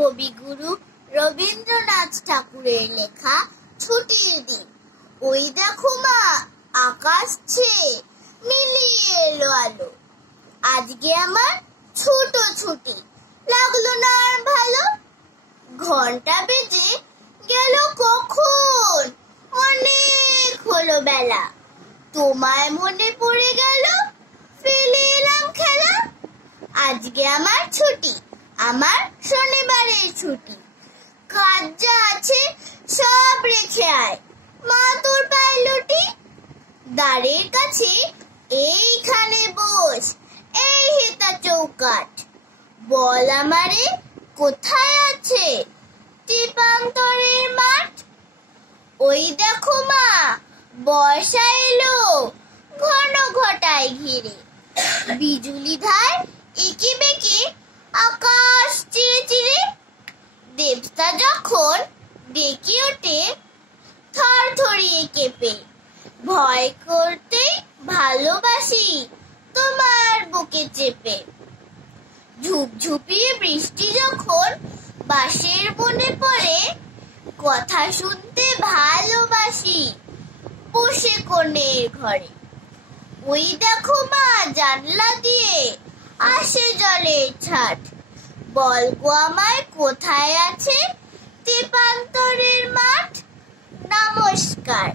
কবিগুরু রবীন্দ্রনাথ ঠাকুরের লেখা ছুটির দিন। ওই দেখো মা, আকাশ ছেয়ে মিলিয়ে এলো আলো। আজকে আমার ছোট ছুটি, লাগলো না আর ভালো। ঘন্টা বেজে গেল কখন, অনেক হলো বেলা। তোমায় মনে পড়ে গেল, ফেলে এলাম খেলা। আজকে আমার ছুটি, আমার শনিবারের ছুটি। কাজ যা আছে সব রেখে আয়, মা তোর পায়ে লুটি। দ্বারের কাছে এইখানে বস, এই হেতা চৌকাঠ। বল আমারে কোথায় আছে দীপান্তরের মাঠ। ওই দেখো মা, বর্ষা এলো ঘন ঘটায় ঘিরে। বিজুলি ধার এঁকে বেঁকে আকাশ চিরে চিরে। দেবতা যখন ডেকে ওঠে থর থরিয়ে কেঁপে। ভয় করতেই ভালোবাসি তোমার বুকে চেপে। ঝুপঝুপিয়ে বৃষ্টি যখন বাঁশের বনে পড়ে, কথা শুনতে ভালোবাসি বসে কোণের ঘরে। ওই দেখো মা, জানলা দিয়ে আসে জলের ছাট। বল গো আমায় কোথায় আছে দীপান্তরের মাঠ। নমস্কার।